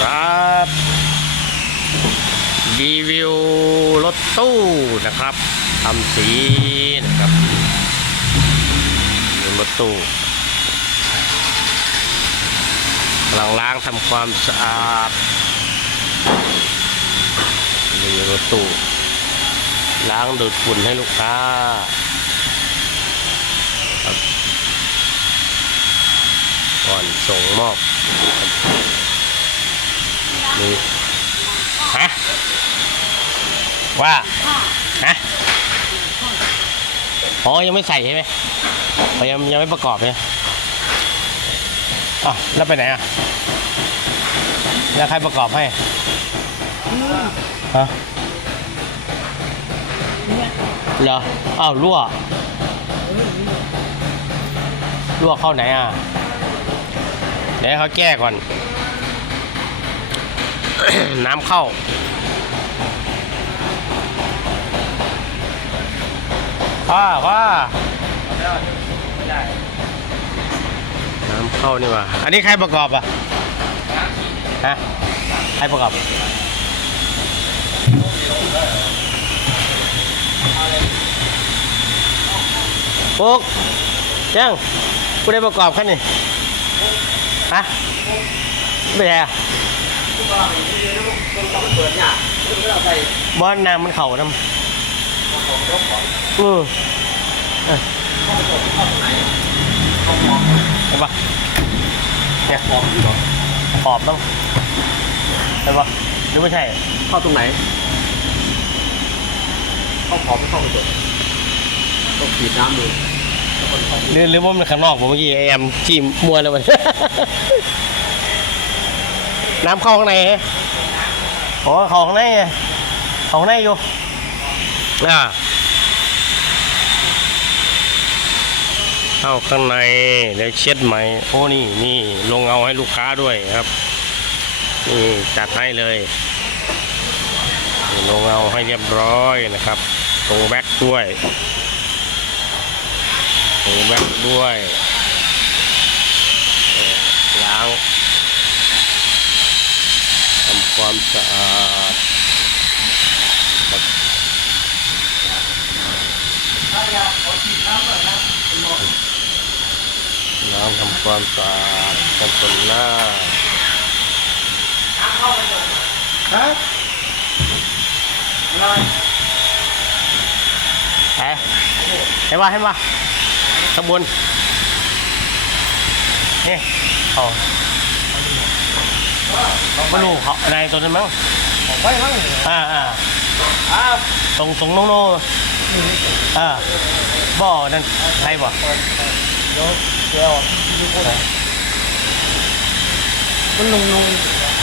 ครับ รีวิวรถตู้นะครับทำสีนะครับรีวิวรถตู้กำลังล้างทำความสะอาดรีวิวรถตู้ล้างดูดฝุ่นให้ลูกค้าครับก่อนส่งมอบ นี่ฮะว่าฮะอ๋อยังไม่ใส่ใช่ไหมอ๋อยังยังไม่ประกอบใช่ไหมอะแล้วไปไหนอะแล้วใครประกอบให้ฮะเหรออ้าวรั่วรั่วเข้าไหนอะเดี๋ยวให้เขาแก้ก่อน น้ำเข้า ว่าว่าน้ำเข้านี่ว่า อันนี้ใครประกอบอะ ฮะ ใครประกอบปุ๊กยังกูได้ประกอบขั้นนี่ฮะไม่ได้อะ บอลน้ำมันเข่าน้ำอือเออเห็นปะเนี่ยขอบขอบต้องเห็นปะหรือไม่ใช่ เข้าตรงไหน เข้าขอบไม่เข้ากระจกต้องขีดน้ำดูแล้วมันเข้าหรือหรือว่ามันข้างนอกผมเมื่อกี้ไอแอมจิ้มมัวแล้วมัน น้ำเข้าข้างในฮะอ๋อเข้าข้างในไงเข้าข้างในอยู่อ่าเข้าข้างในเดี๋ยวเช็ดไหมโอ้นี่นี่ลงเอาให้ลูกค้าด้วยครับนี่จัดให้เลยลงเอาให้เรียบร้อยนะครับตรงแบ็คด้วยหูแบ็คด้วยล้าง ความสะอาดครับล้างทำความสะอาดกันคนหน้าฮะอะไรเฮ้เห็นป่ะเห็นป่ะข้างบนนี่อ๋อ ไม่รู้เขาในตัวนั้นมั้งของไว้มั้งอ่าอ่าอ้าวตรงตรงโน่โน่อ่าบ่อนั่นใครบ่เดี๋ยวเดี๋ยวดูคนมันลงลง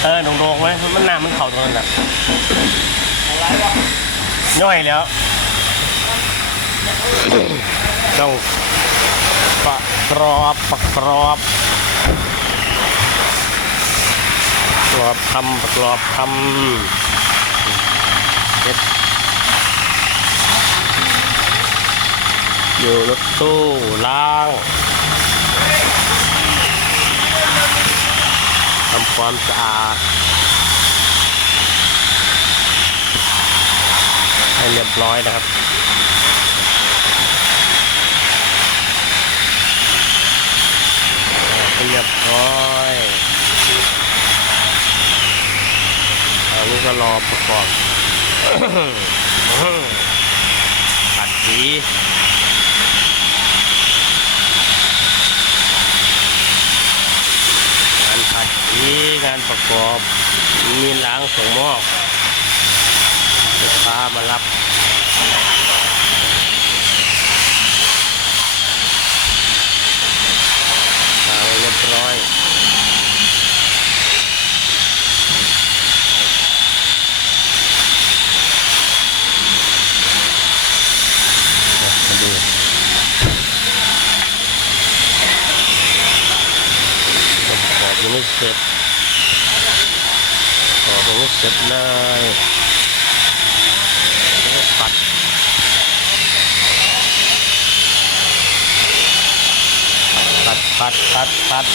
เออหนงโดงไหมมันน้ำมันเข่าตรงนั้นอะอะไรวะย่อยแล้วต้องประกรอบประกรอบประกร อบทำประกอบทำเด็ดอยู่รถตู้ล้างทำความสะอาด ให้เรียบร้อยนะครับให้เรียบร้อยอั นี้ก็รอประกอบขัดสีงานขัดสีงานประกอบ มีล้างส่งมอบลูกค้ามารับทางเรียบร้อย เสร็จขอตรงนี้เสร็จเลยปัดปัดปัดปัดปัด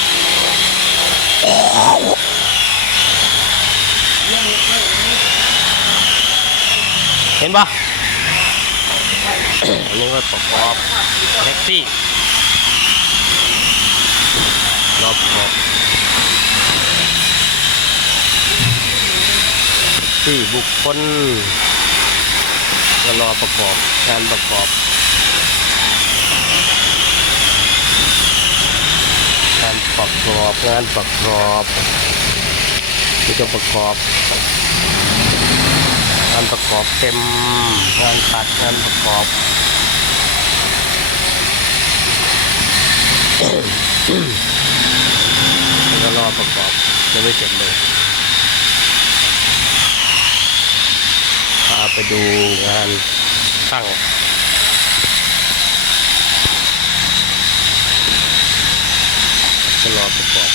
เห็นปะอันนี้ก็ประกอบแท็กซี่รอบขอบ ที่บุคคลก็รอประกอบงานประกอบงานประกอบงานประกอบนี่ก็ประกอบงานประกอบเต็มงานตัดงานประกอบแล้วก็รอประกอบยังไม่เสร็จเลยพา ไปดูงานตั้งจะรอประกอบ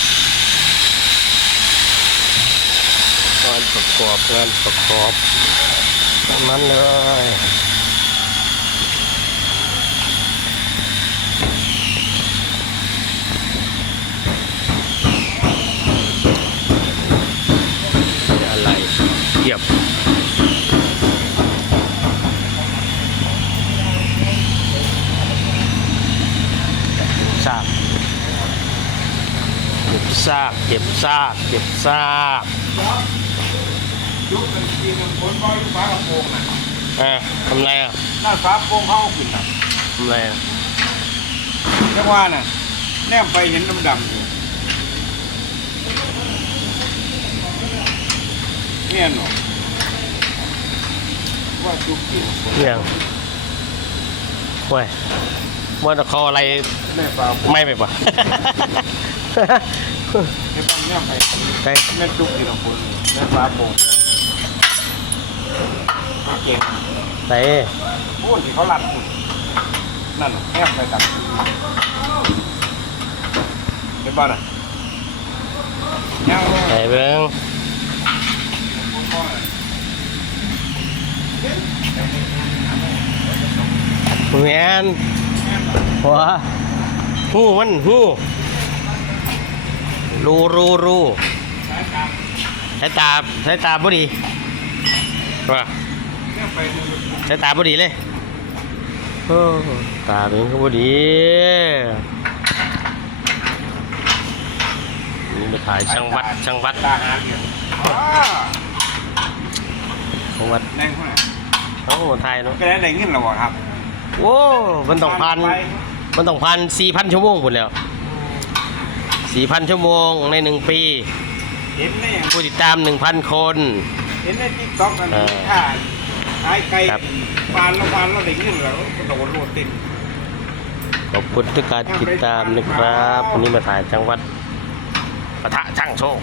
งานประกอบงานประกอบตรงนั้นเลยอะไรเทียบซากเก็บซาก เก็บซาก เก็บซากยุคเป็นทีมันคนก็ยุคฟ้ากระโปรงน่ะอะทำไรอะหน้าฟ้าโปรงเข้าขึ้นน่ะทำไรอะเรียกว่าน่ะ แนมไปเห็นดำๆอยู่เนี่ยหนูว่ายุคกินคนเรื่องเว้ยว่าจะเขาอะไรแม่ฟ้าไม่ไปปะ เรียกว่าแนมไปใช่แม่ยุคกินคนแม่ฟ้าโปรงเก่งไหนพูดที่เขาหลัดคุณนั่นน่ะแนมไปตัดเห็นบ้านอะยังเลยไหนเบิ้งแมนหัวหูมันหู้ รูรูรูสายตาสายตาบ่ดีว่าเนี่ยไปดูสายตาบ่ดีเลยโอ้ตาเป็นก็บ่ดีนี่มาถ่ายช่างวัดช่างวัดตาหาเนี่ยอ้าช่างวัดแรงเท่าไหร่โอ้ถ่ายเนาะก็ได้ได้เงินแล้วบ่ครับโว้มันต้องพันไปมันต้องพันสี่พันชั่วโมงหมดแล้ว สี่พันชั่วโมงในหนึ่งปี เห็นได้ยังผู้ติดตามหนึ่งพันคน เห็นในติ๊กต็อกกันเออถ้าหายไกลครับ ปานละปานละได้เงินแล้วก็โดดโลดเต็มขอบคุณทุกการติดตามนะครับวันนี้มาถ่ายจังหวัดปะทะช่างโชค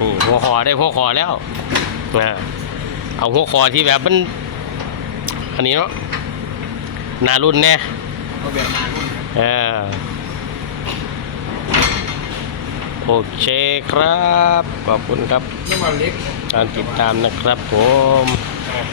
นี่หัวคอได้หัวคอแล้วนะเอาหัวคอที่แบบมันอันนี้เนาะหนารุ่นแน่ ก็แบบมารุ่นเออ โอเคครับ ขอบคุณครับนี่มาเล็กการติดตามนะครับผมเออ